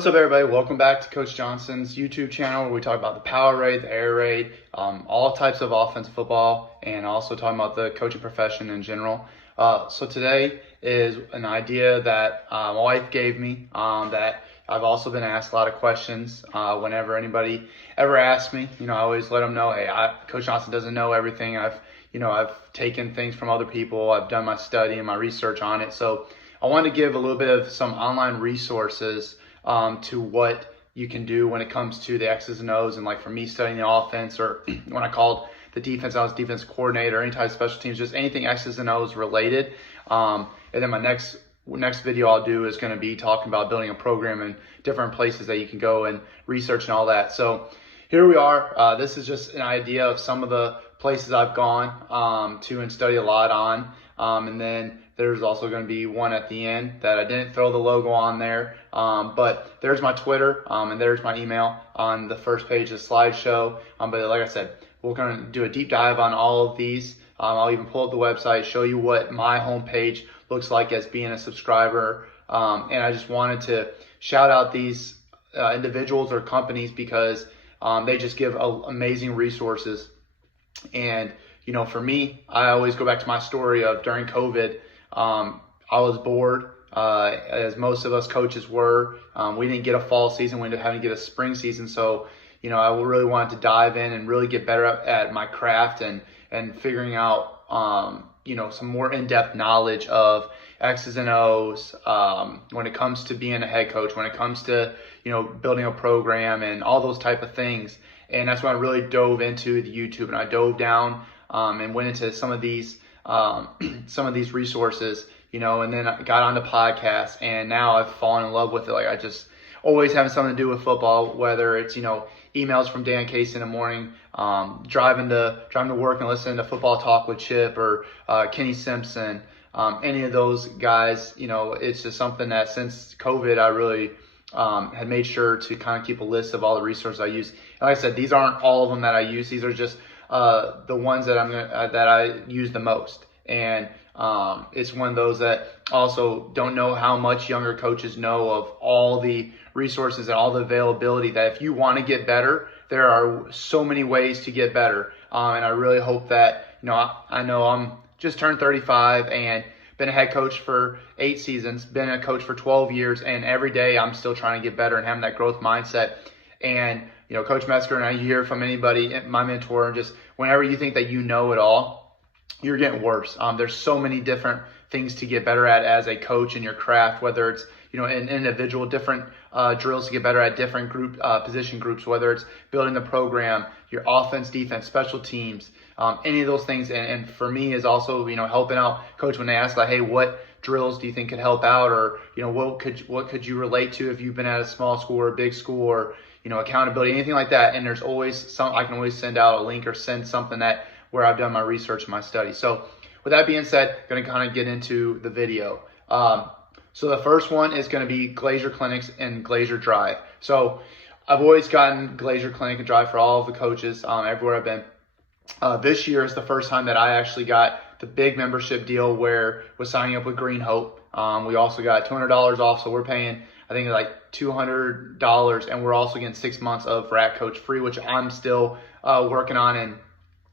What's up, everybody? Welcome back to Coach Johnson's YouTube channel, where we talk about the power raid, the air raid, all types of offensive football, and also talking about the coaching profession in general. So today is an idea that my wife gave me that I've also been asked a lot of questions whenever anybody ever asks me. I always let them know, hey, Coach Johnson doesn't know everything. I've taken things from other people. I've done my study and my research on it. So I wanted to give a little bit of some online resources to what you can do when it comes to the X's and O's, and like for me studying the offense, or when I called the defense, I was defense coordinator, any type of special teams, just anything X's and O's related. And then my next video I'll do is going to be talking about building a program and different places that you can go and research and all that. So here we are. This is just an idea of some of the places I've gone to and study a lot on. And then there's also going to be one at the end that I didn't throw the logo on there. But there's my Twitter and there's my email on the first page of the slideshow. But like I said, we're going to do a deep dive on all of these. I'll even pull up the website, show you what my homepage looks like as being a subscriber. And I just wanted to shout out these individuals or companies because they just give amazing resources. And for me, I always go back to my story of during COVID, I was bored, as most of us coaches were. We didn't get a fall season. We ended up having to get a spring season. So, I really wanted to dive in and really get better at my craft and figuring out, some more in-depth knowledge of X's and O's when it comes to being a head coach, when it comes to, building a program and all those type of things. And that's when I really dove into the YouTube, and I dove down and went into some of these resources, and then I got onto podcasts, and now I've fallen in love with it. Like, I just always having something to do with football, whether it's, emails from Dan Case in the morning, driving to work and listening to Football Talk with Chip or Kenny Simpson, any of those guys. It's just something that since COVID, I really had made sure to kind of keep a list of all the resources I use. And like I said, these aren't all of them that I use. These are just the ones that that I use the most. And it's one of those that also don't know how much younger coaches know of all the resources and all the availability, that if you want to get better, there are so many ways to get better. And I really hope that, I know I'm just turned 35 and been a head coach for 8 seasons, been a coach for 12 years, and every day I'm still trying to get better and having that growth mindset. And, Coach Metzger, and I hear from anybody, my mentor, and just whenever you think that you know it all, you're getting worse. There's so many different things to get better at as a coach in your craft, whether it's, an individual, different drills to get better at, different position groups, whether it's building the program, your offense, defense, special teams, any of those things. And for me is also, helping out coach when they ask, like, hey, what drills do you think could help out? Or, what could you relate to if you've been at a small school or a big school, or, accountability, anything like that. And there's always I can always send out a link or send something where I've done my research and my study. So with that being said, I'm going to kind of get into the video. So the first one is going to be Glazier Clinics and Glazier Drive. So I've always gotten Glazier Clinic and Drive for all of the coaches everywhere I've been. This year is the first time that I actually got the big membership deal where we're signing up with Green Hope. We also got $200 off, so we're paying, I think, like $200, and we're also getting 6 months of Rat Coach free, which I'm still working on, and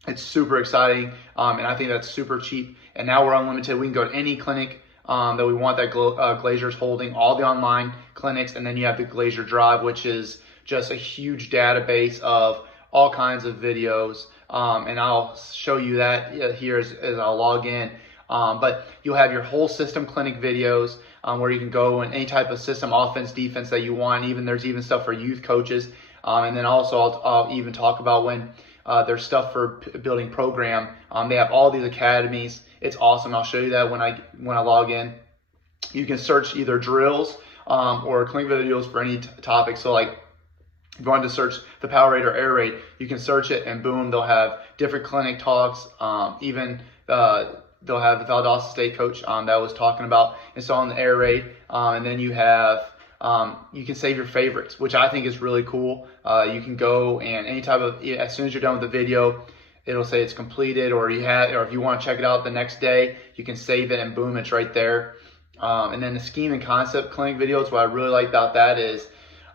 it's super exciting, and I think that's super cheap. And now we're unlimited. We can go to any clinic that we want that Glazier's holding, all the online clinics, and then you have the Glazier Drive, which is just a huge database of all kinds of videos, and I'll show you that here as I'll log in. But you'll have your whole system clinic videos where you can go in any type of system, offense, defense that you want. There's even stuff for youth coaches, and then also I'll even talk about when there's stuff for building program. They have all these academies. It's awesome. I'll show you that when I log in. You can search either drills or clinic videos for any topic. So like if you wanted to search the power raid or air raid, you can search it, and boom, they'll have different clinic talks. Even they'll have the Valdosta State coach that was talking about installing the air raid. And then you have you can save your favorites, which I think is really cool. You can go and any type of, as soon as you're done with the video, it'll say it's completed, or if you want to check it out the next day, you can save it and boom, it's right there. And then the scheme and concept clinic videos, what I really like about that is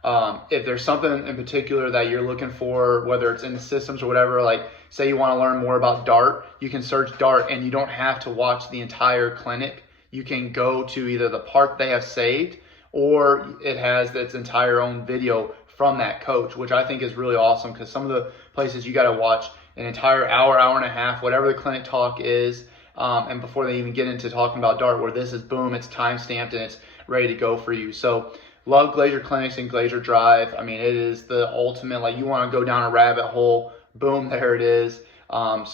If there's something in particular that you're looking for, whether it's in the systems or whatever, like say you want to learn more about Dart, you can search Dart and you don't have to watch the entire clinic. You can go to either the part they have saved or it has its entire own video from that coach, which I think is really awesome because some of the places you got to watch an entire hour, hour and a half, whatever the clinic talk is, and before they even get into talking about Dart, where this is boom, it's time stamped and it's ready to go for you. So love Glazier Clinics and Glazier Drive. I mean, it is the ultimate, like you want to go down a rabbit hole, boom, there it is. Now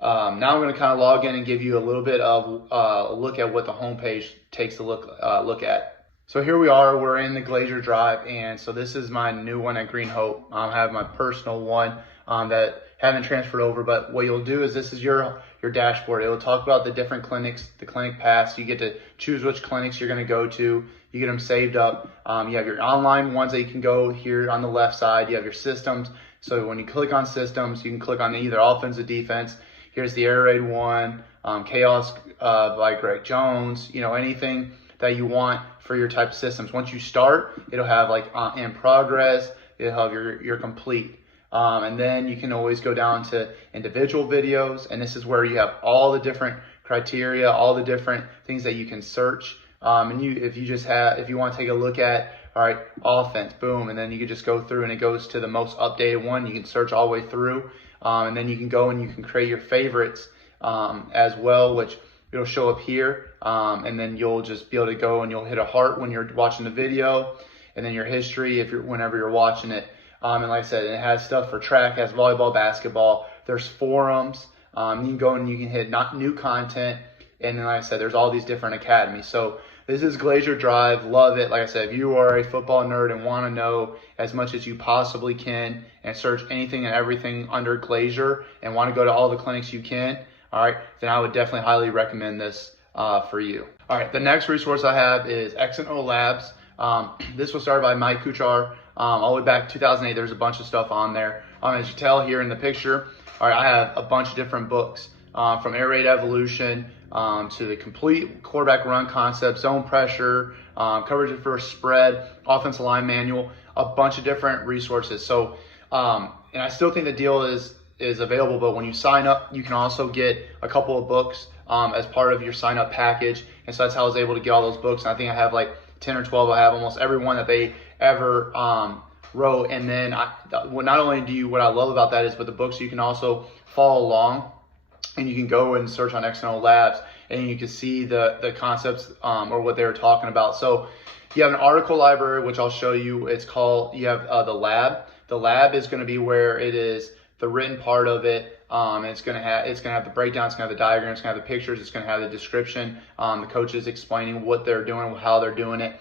I'm going to kind of log in and give you a little bit of a look at what the homepage takes a look at. So here we are, we're in the Glazier Drive, and so this is my new one at Green Hope. I have my personal one that haven't transferred over, but what you'll do is this is your dashboard. It will talk about the different clinics, the clinic paths. You get to choose which clinics you're going to go to. You get them saved up. You have your online ones that you can go here on the left side. You have your systems. So when you click on systems, you can click on either offense or defense. Here's the air raid one, chaos by Greg Jones, anything that you want for your type of systems. Once you start, it'll have like in progress, it'll have your complete. And then you can always go down to individual videos, and this is where you have all the different criteria, all the different things that you can search. And if you want to take a look at, all right, offense, boom, and then you can just go through and it goes to the most updated one. You can search all the way through, and then you can go and you can create your favorites as well, which it'll show up here, and then you'll just be able to go and you'll hit a heart when you're watching the video, and then your history whenever you're watching it. And like I said, it has stuff for track, it has volleyball, basketball. There's forums. You can go and you can hit not new content, and then like I said, there's all these different academies. So this is Glazier Drive. Love it. Like I said, if you are a football nerd and want to know as much as you possibly can and search anything and everything under Glazier and want to go to all the clinics you can, all right, then I would definitely highly recommend this for you. All right, the next resource I have is X&O Labs. This was started by Mike Kuchar all the way back 2008. There's a bunch of stuff on there. As you tell here in the picture, all right, I have a bunch of different books from air raid evolution to the complete quarterback run concept, zone pressure, coverage for spread, offensive line manual, a bunch of different resources. So, and I still think the deal is available, but when you sign up, you can also get a couple of books as part of your sign up package. And so that's how I was able to get all those books. And I think I have like 10 or 12. I have almost every one that they ever wrote. And then not only what I love about that is, but the books, you can also follow along and you can go and search on X&O Labs and you can see the concepts or what they were talking about. So you have an article library, which I'll show you. It's called, you have the lab. The lab is going to be where it is the written part of it. It's gonna have the breakdown, it's gonna have the diagram, it's gonna have the pictures, it's gonna have the description, the coaches explaining what they're doing, how they're doing it.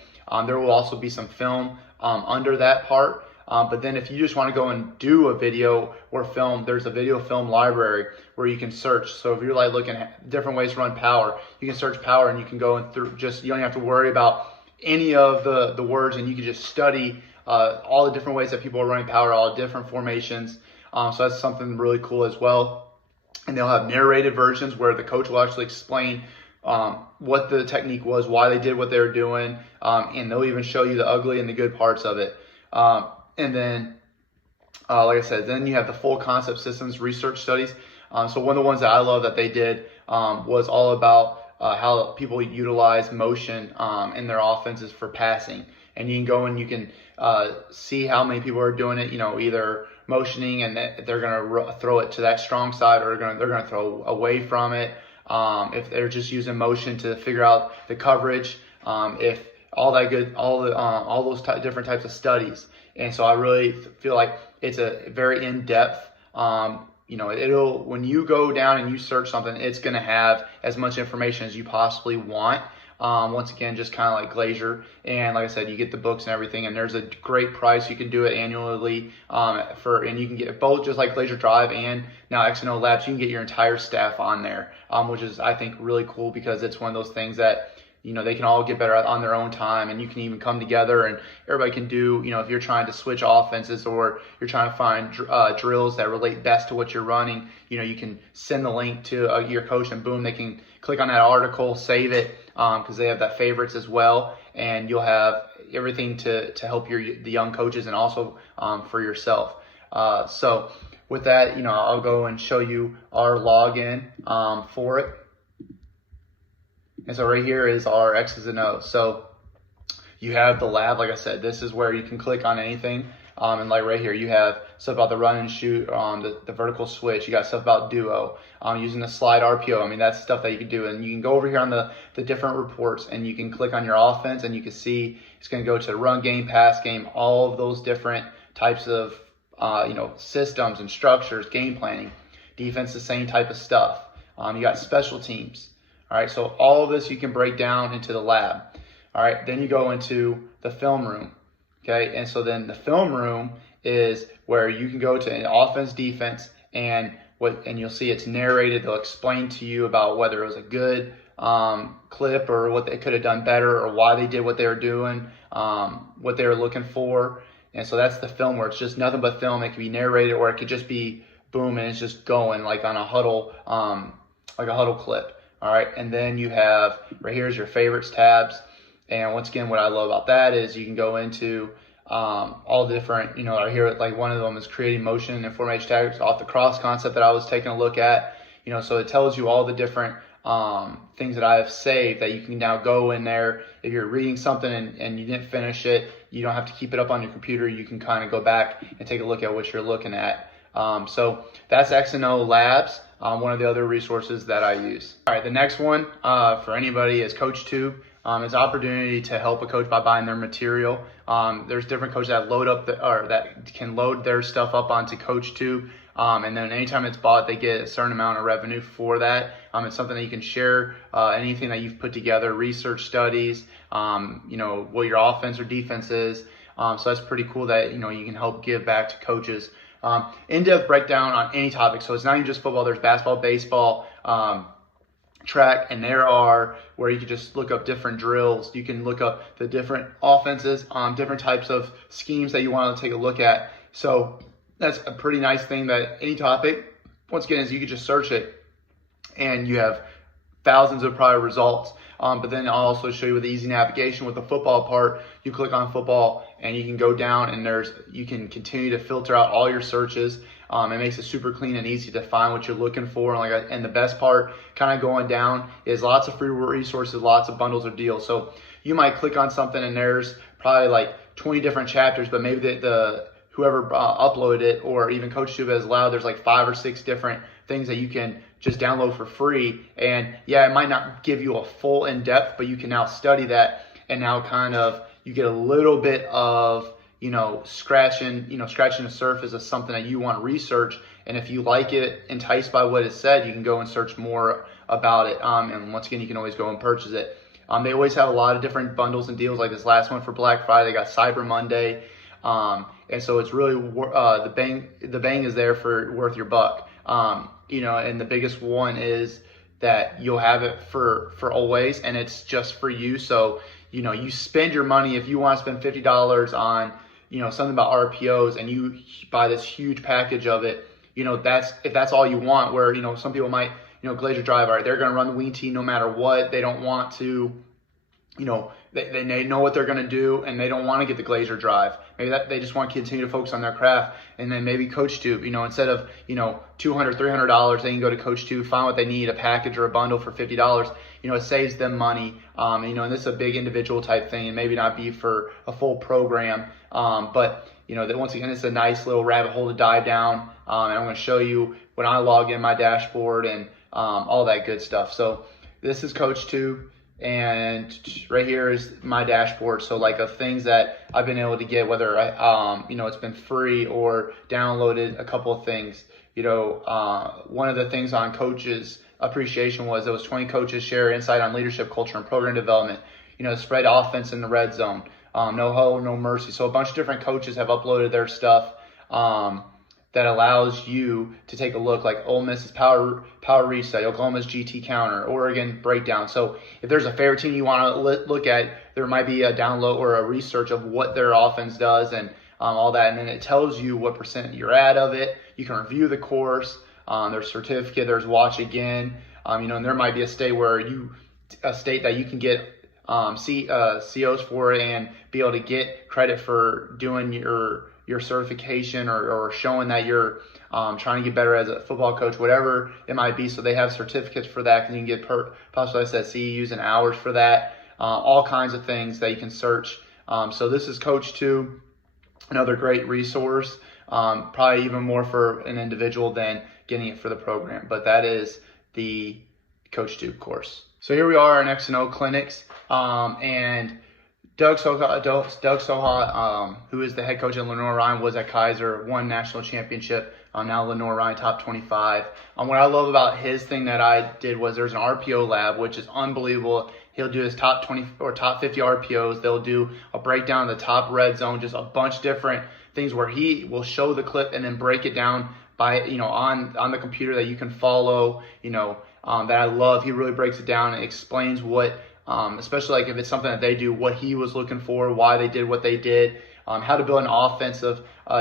There will also be some film under that part. But then if you just want to go and do a video or film, there's a video film library where you can search. So if you're like looking at different ways to run power, you can search power and you can go and you don't have to worry about any of the words, and you can just study all the different ways that people are running power, all the different formations. So that's something really cool as well. And they'll have narrated versions where the coach will actually explain what the technique was, why they did what they were doing, and they'll even show you the ugly and the good parts of it. And then, like I said, then you have the full concept systems research studies. So one of the ones that I love that they did was all about how people utilize motion in their offenses for passing. And you can go and you can see how many people are doing it, either motioning and they're going to throw it to that strong side, or they're going to throw away from it. If they're just using motion to figure out the coverage, if all those different types of studies. And so I really feel like it's a very in-depth, when you go down and you search something, it's going to have as much information as you possibly want. Once again, just kind of like Glazier. And like I said, you get the books and everything, and there's a great price. You can do it annually and you can get both, just like Glazier Drive and now X&O Labs. You can get your entire staff on there, which is, I think, really cool, because it's one of those things that they can all get better on their own time, and you can even come together and everybody can do, if you're trying to switch offenses or you're trying to find drills that relate best to what you're running, you can send the link to your coach and boom, they can click on that article, save it, because they have that favorites as well, and you'll have everything to help the young coaches and also for yourself. So with that, I'll go and show you our login for it. And so right here is our X's and O's. So you have the lab, like I said, this is where you can click on anything. And like right here, you have stuff about the run and shoot, the vertical switch. You got stuff about duo, using the slide RPO. I mean, that's stuff that you can do. And you can go over here on the different reports and you can click on your offense and you can see it's going to go to run game, pass game, all of those different types of, systems and structures, game planning. Defense, the same type of stuff. You got special teams. All right, so all of this you can break down into the lab. All right, then you go into the film room. Okay, and so then the film room is where you can go to offense, defense, and you'll see it's narrated. They'll explain to you about whether it was a good clip or what they could have done better or why they did what they were doing, what they were looking for. And so that's the film where it's just nothing but film. It can be narrated or it could just be boom and it's just going like on a huddle, like a huddle clip. All right, and then you have right here is your favorites tabs. And once again, what I love about that is you can go into all different, right here, like one of them is creating motion and information tags off the cross concept that I was taking a look at. So it tells you all the different things that I have saved that you can now go in there. If you're reading something and you didn't finish it, you don't have to keep it up on your computer. You can kind of go back and take a look at what you're looking at. So that's X&O Labs, one of the other resources that I use. All right, the next one for anybody is CoachTube. It's an opportunity to help a coach by buying their material. There's different coaches that that can load their stuff up onto CoachTube. And then anytime it's bought, they get a certain amount of revenue for that. It's something that you can share, anything that you've put together, research studies, what your offense or defense is. So that's pretty cool that, you can help give back to coaches. In-depth breakdown on any topic. So it's not even just football. There's basketball, baseball, track, and there are where you can just look up different drills. You can look up the different offenses, different types of schemes that you want to take a look at. So that's a pretty nice thing that any topic, once again, is you can just search it and you have thousands of prior results. But then I'll also show you with easy navigation with the football part. You click on football and you can go down and you can continue to filter out all your searches. It makes it super clean and easy to find what you're looking for. And the best part kind of going down is lots of free resources, lots of bundles or deals. So you might click on something and there's probably like 20 different chapters, but maybe the whoever uploaded it or even CoachTube has allowed, there's like 5 or 6 different things that you can just download for free. And yeah, it might not give you a full in-depth, but you can now study that and now kind of you get a little bit of scratching the surface of something that you want to research. And if you like it, enticed by what is said, you can go and search more about it. And once again, you can always go and purchase it. They always have a lot of different bundles and deals, like this last one for Black Friday. They got Cyber Monday. And so it's really, the bang is there for worth your buck. And the biggest one is that you'll have it for always, and it's just for you. So, you spend your money. If you want to spend $50 on, something about RPOs and you buy this huge package of it, if that's all you want, where, some people might, Glazier drive, all right, they're going to run the wing tee no matter what. They don't want to, they know what they're going to do and they don't want to get the Glazier drive. Maybe they just want to continue to focus on their craft. And then maybe CoachTube, instead of, $200, $300, they can go to CoachTube, find what they need, a package or a bundle for $50. It saves them money. And this is a big individual type thing and maybe not be for a full program. But, that once again, it's a nice little rabbit hole to dive down. And I'm going to show you when I log in my dashboard and all that good stuff. So this is CoachTube. And right here is my dashboard. So like of things that I've been able to get, whether it's been free or downloaded a couple of things. One of the things on coaches appreciation was there was 20 coaches share insight on leadership, culture, and program development. Spread offense in the red zone, no huddle, no mercy. So a bunch of different coaches have uploaded their stuff that allows you to take a look, like Ole Miss's power reset, Oklahoma's GT counter, Oregon breakdown. So if there's a favorite team you want to look at, there might be a download or a research of what their offense does and all that. And then it tells you what percent you're at of it. You can review the course. There's certificate. There's watch again. And there might be a state that you can get COs for it and be able to get credit for doing your certification or showing that you're trying to get better as a football coach, whatever it might be. So they have certificates for that, because you can get possibly SSE and hours for that. All kinds of things that you can search. So this is Coach 2, another great resource, probably even more for an individual than getting it for the program. But that is the Coach 2 course. So here we are in X&O clinics, and Doug Socha, who is the head coach at Lenoir-Rhyne, was at Kaiser, won national championship. Now Lenoir-Rhyne top 25. What I love about his thing that I did was there's an RPO lab, which is unbelievable. He'll do his top 20 or top 50 RPOs. They'll do a breakdown of the top red zone, just a bunch of different things where he will show the clip and then break it down by, on the computer that you can follow, that I love. He really breaks it down and explains what, especially like if it's something that they do, what he was looking for, why they did what they did, how to build an offensive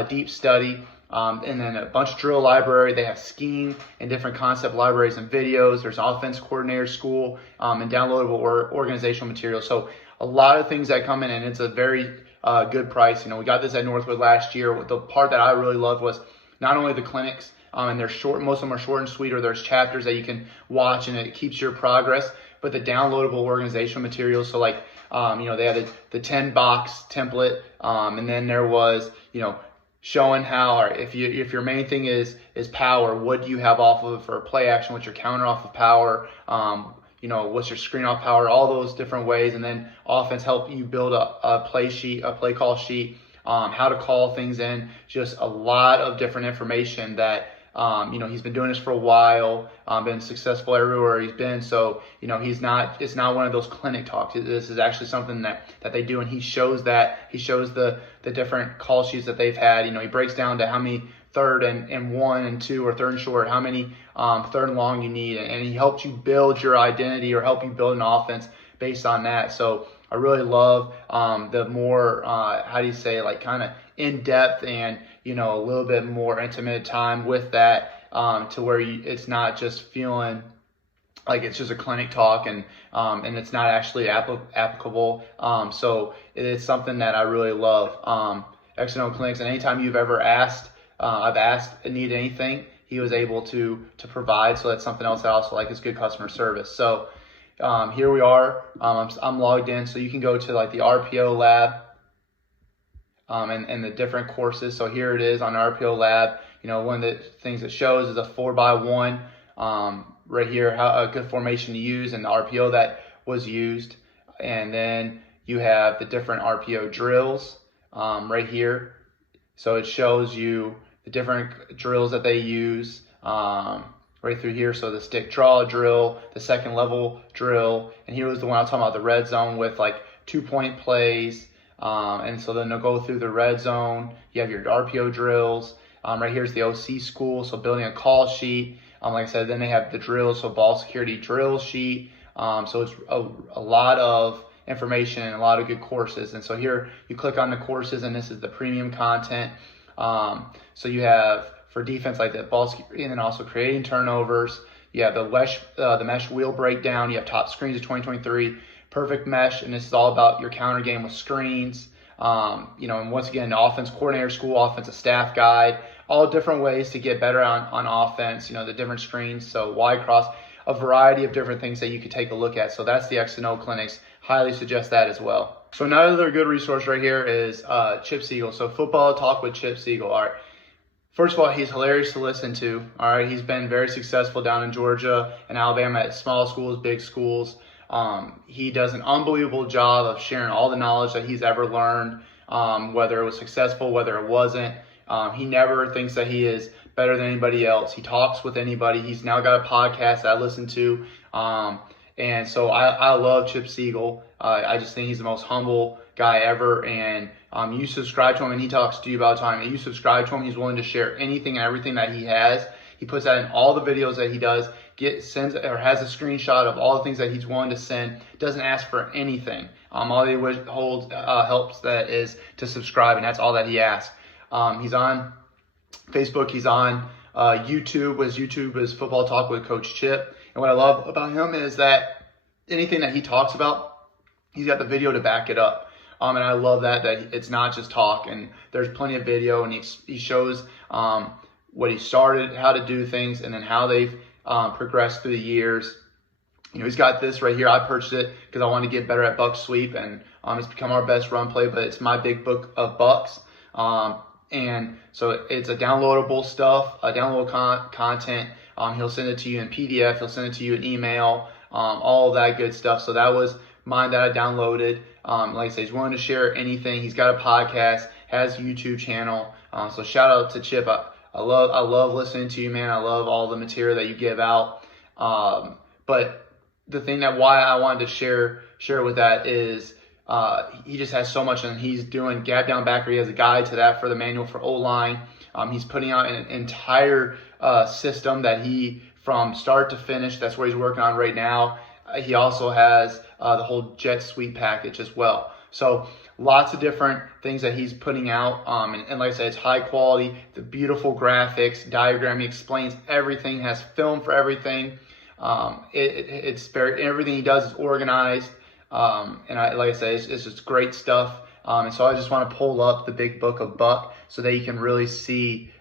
deep study. And then a bunch of drill library. They have scheme and different concept libraries and videos. There's an offense coordinator school and downloadable organizational material. So a lot of things that come in, and it's a very good price. We got this at Northwood last year. The part that I really loved was not only the clinics, and they're short. Most of them are short and sweet, or there's chapters that you can watch and it keeps your progress, but the downloadable organizational materials. So like, they had the 10 box template, and then there was, showing how, or if your main thing is power, what do you have off of for play action? What's your counter off of power? What's your screen off power? All those different ways, and then offense help you build a play sheet, a play call sheet, how to call things in. Just a lot of different information that he's been doing this for a while, been successful everywhere he's been. So, it's not one of those clinic talks. This is actually something that they do. And he shows the different call sheets that they've had. He breaks down to how many third and 1 and 2 or third and short, how many third and long you need. And he helps you build your identity or help you build an offense based on that. So I really love the more, kind of in depth and, a little bit more intimate time with that, to where it's not just feeling like it's just a clinic talk and it's not actually applicable. So it is something that I really love. X&O clinics, and anytime you've ever asked, need anything, he was able to provide. So that's something else I also like, is good customer service. So here we are. I'm logged in, so you can go to like the RPO lab. And the different courses. So here it is on RPO lab. One of the things it shows is a 4x1 right here, how a good formation to use and the RPO that was used. And then you have the different RPO drills right here. So it shows you the different drills that they use right through here. So the stick draw drill, the second level drill, and here was the one I was talking about, the red zone with like 2-point plays. And so then they'll go through the red zone. You have your RPO drills. Right here's the OC school, so building a call sheet. Like I said, then they have the drills, so ball security drill sheet. So it's a lot of information and a lot of good courses. And so here you click on the courses, and this is the premium content. So you have for defense like that ball security, and then also creating turnovers. You have the mesh wheel breakdown. You have top screens of 2023. Perfect mesh, and this is all about your counter game with screens. And once again, the offense coordinator school, offensive staff guide, all different ways to get better on offense, the different screens, so wide cross, a variety of different things that you could take a look at. So that's the X&O clinics. Highly suggest that as well. So another good resource right here is Chip Siegel. So football talk with Chip Siegel. All right. First of all, he's hilarious to listen to. All right. He's been very successful down in Georgia and Alabama at small schools, big schools. He does an unbelievable job of sharing all the knowledge that he's ever learned, whether it was successful, whether it wasn't. He never thinks that he is better than anybody else. He talks with anybody. He's now got a podcast that I listen to. And so I love Chip Siegel. I just think he's the most humble guy ever. And you subscribe to him and he talks to you about time. And you subscribe to him, he's willing to share anything and everything that he has. He puts that in all the videos that he does, sends or has a screenshot of all the things that he's willing to send, doesn't ask for anything. All he helps that is to subscribe, and that's all that he asks. He's on Facebook, he's on YouTube. YouTube is Football Talk with Coach Chip. And what I love about him is that anything that he talks about, he's got the video to back it up. And I love that it's not just talk, and there's plenty of video, and he shows what he started, how to do things, and then how they've progressed through the years. He's got this right here. I purchased it because I wanted to get better at buck sweep, and it's become our best run play, but it's my big book of bucks. And so it's a downloadable stuff, downloadable content. He'll send it to you in PDF. He'll send it to you in email, all of that good stuff. So that was mine that I downloaded. Like I say, he's willing to share anything. He's got a podcast, has a YouTube channel. So shout out to Chip. I love listening to you, man. I love all the material that you give out. But the thing why I wanted to share with that is he just has so much, and he's doing gap down backer. He has a guide to that for the manual for O-line. He's putting out an entire system that he, from start to finish, that's what he's working on right now. He also has the whole jet sweep package as well. So lots of different things that he's putting out. And like I said, it's high quality, the beautiful graphics, diagram. He explains everything, has film for everything. It's very, everything he does is organized. And like I say, it's just great stuff. And so I just want to pull up the big book of buck so that you can really see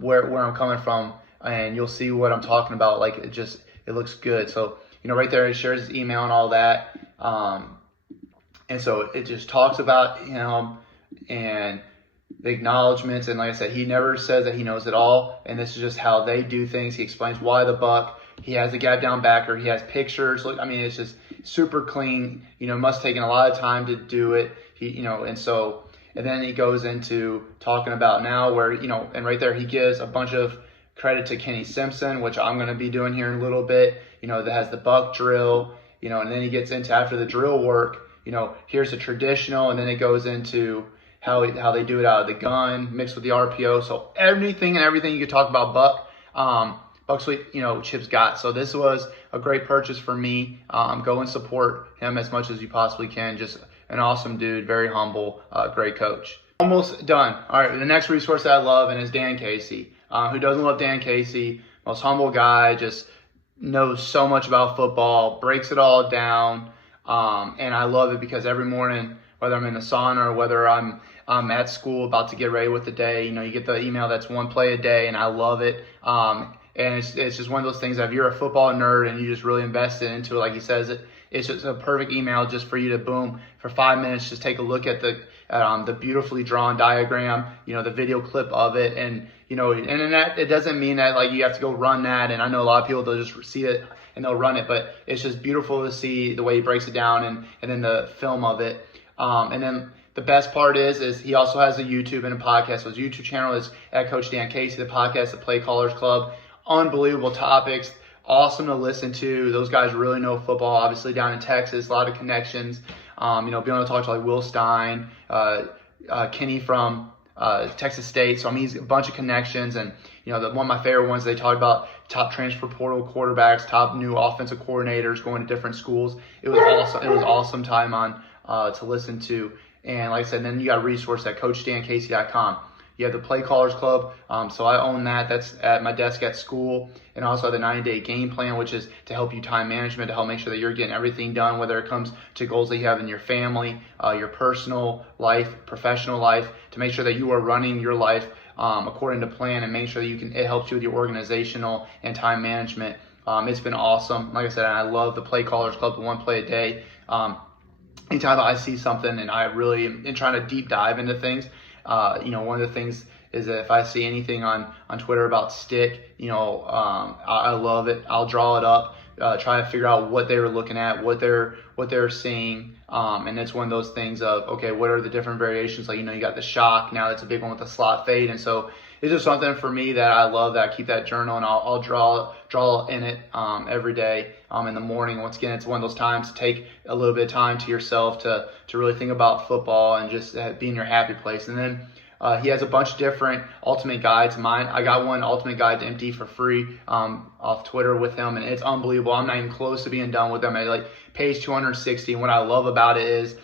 where I'm coming from, and you'll see what I'm talking about. Like it looks good. So right there, he shares his email and all that. And so it just talks about him and the acknowledgments. And like I said, he never says that he knows it all. And this is just how they do things. He explains why the buck. He has the gap down backer. He has pictures. Look, it's just super clean. Must have taken a lot of time to do it. And then he goes into talking about now where, and right there he gives a bunch of credit to Kenny Simpson, which I'm going to be doing here in a little bit, that has the buck drill, and then he gets into, after the drill work, here's a traditional, and then it goes into how they do it out of the gun mixed with the RPO. So everything you could talk about buck sweep, Chip's got. So this was a great purchase for me. Go and support him as much as you possibly can. Just an awesome dude, very humble, great coach. Almost done. All right, the next resource that I love and is Dan Casey. Who doesn't love Dan Casey? Most humble guy, just knows so much about football, breaks it all down. And I love it because every morning, whether I'm in the sauna or whether I'm at school about to get ready with the day, you get the email that's one play a day, and I love it. And it's just one of those things that if you're a football nerd and you just really invested into it, like he says, it's just a perfect email just for you to, boom, for 5 minutes, just take a look at the beautifully drawn diagram, the video clip of it. And, and that, it doesn't mean that like you have to go run that. And I know a lot of people, they'll just see it and they'll run it, but it's just beautiful to see the way he breaks it down and then the film of it. And then the best part is he also has a YouTube and a podcast. So his YouTube channel is at Coach Dan Casey, the podcast, the Play Callers Club. Unbelievable topics, awesome to listen to. Those guys really know football, obviously down in Texas, a lot of connections. Being able to talk to like Will Stein, Kenny from Texas State. So he's a bunch of connections. And one of my favorite ones, they talk about top transfer portal quarterbacks, top new offensive coordinators going to different schools. It was awesome. It was awesome time on to listen to. And like I said, then you got a resource at CoachDanCasey.com. You have the Play Callers Club, so I own that. That's at my desk at school. And also the 90-day game plan, which is to help you time management, to help make sure that you're getting everything done, whether it comes to goals that you have in your family, your personal life, professional life, to make sure that you are running your life according to plan and make sure that it helps you with your organizational and time management. It's been awesome. Like I said, I love the Play Callers Club, the one play a day. Anytime I see something and I really am trying to deep dive into things, one of the things is that if I see anything on Twitter about stick, I love it. I'll draw it up, try to figure out what they were looking at, what they're seeing. And it's one of those things of, okay, what are the different variations? Like, you got the shock. Now that's a big one with the slot fade. And so it's just something for me that I love, that I keep that journal, and I'll draw in it every day in the morning. Once again, it's one of those times to take a little bit of time to yourself to really think about football and just be in your happy place. And then he has a bunch of different ultimate guides. I got one ultimate guide to empty for free off Twitter with him, and it's unbelievable. I'm not even close to being done with them. I like page 260, and what I love about it is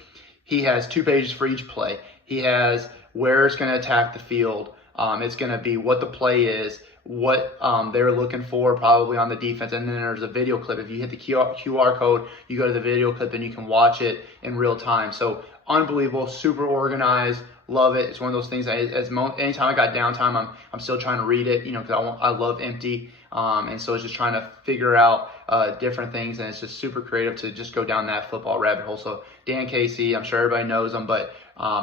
he has 2 pages for each play. He has where it's going to attack the field. It's going to be what the play is, what they were looking for probably on the defense. And then there's a video clip. If you hit the QR code, you go to the video clip and you can watch it in real time. So unbelievable, super organized. Love it. It's one of those things that anytime I got downtime, I'm still trying to read it, because I love empty. And so it's just trying to figure out different things, and it's just super creative to just go down that football rabbit hole. So Dan Casey, I'm sure everybody knows him, but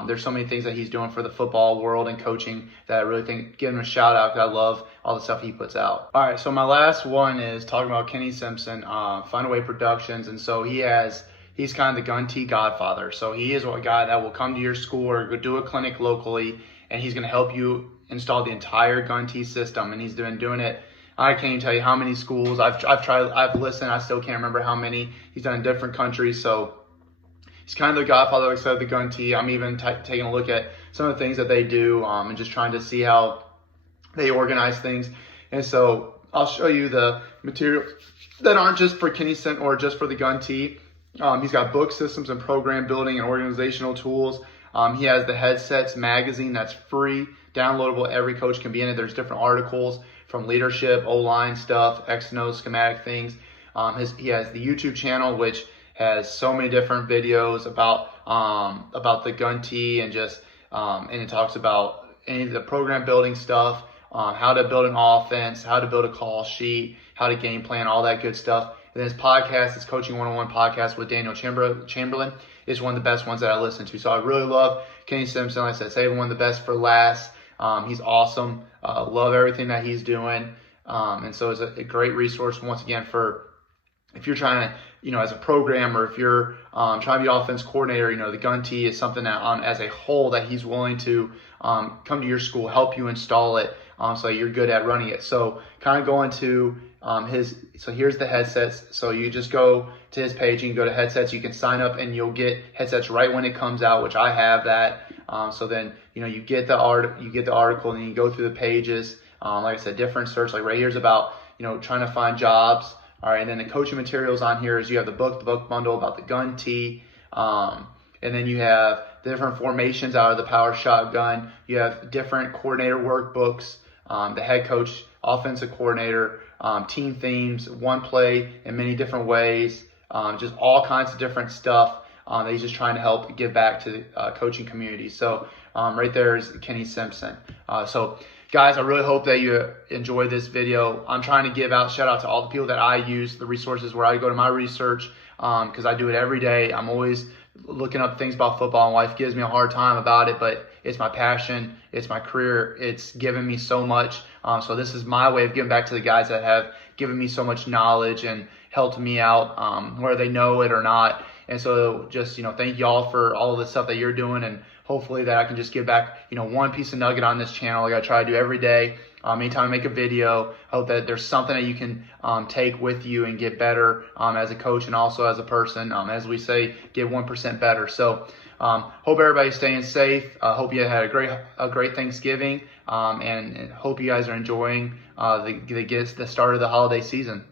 there's so many things that he's doing for the football world and coaching that I really think give him a shout out, because I love all the stuff he puts out. All right, so my last one is talking about Kenny Simpson, Find a Way Productions, and so he's kind of the gun tee godfather. So he is a guy that will come to your school or go do a clinic locally, and he's going to help you install the entire gun tee system. And he's been doing it. I can't even tell you how many schools I've tried. I've listened. I still can't remember how many he's done in different countries. So he's kind of the godfather, like I said, the gun tee. I'm even taking a look at some of the things that they do, and just trying to see how they organize things. And so I'll show you the materials that aren't just for Kenny Simpson or just for the gun tee. He's got book systems and program building and organizational tools. He has the Headsets magazine that's free, downloadable. Every coach can be in it. There's different articles from leadership, O-line stuff, X and O schematic things. He has the YouTube channel, which has so many different videos about the gun tee, and and it talks about any of the program building stuff, how to build an offense, how to build a call sheet, how to game plan, all that good stuff. And his podcast, his Coaching 101 podcast with Daniel Chamberlain, is one of the best ones that I listen to. So I really love Kenny Simpson. Like I said, saving one of the best for last. He's awesome. Love everything that he's doing. And so it's a great resource, once again, for if you're trying to, as a programmer, if you're trying to be offense coordinator, the gun tee is something that as a whole that he's willing to come to your school, help you install it, so you're good at running it. So kind of going to so here's the headsets. So you just go to his page and you go to headsets. You can sign up and you'll get headsets right when it comes out, which I have that. So then, you get the article and then you go through the pages. Like I said, different search, like right here's about, trying to find jobs. All right. And then the coaching materials on here is you have the book bundle about the gun tee. And then you have the different formations out of the power shotgun. You have different coordinator workbooks, the head coach, offensive coordinator, team themes, one play in many different ways, just all kinds of different stuff that he's just trying to help give back to the coaching community. So right there is Kenny Simpson. So guys, I really hope that you enjoyed this video. I'm trying to give shout out to all the people that I use, the resources where I go to my research, because I do it every day. I'm always looking up things about football, and life gives me a hard time about it, but it's my passion, it's my career, it's given me so much. So this is my way of giving back to the guys that have given me so much knowledge and helped me out, whether they know it or not. And so just, thank y'all for all of the stuff that you're doing, and hopefully that I can just give back, one piece of nugget on this channel like I try to do every day. Anytime I make a video, I hope that there's something that you can take with you and get better as a coach and also as a person. As we say, get 1% better. So hope everybody's staying safe. Hope you had a great Thanksgiving, and hope you guys are enjoying the start of the holiday season.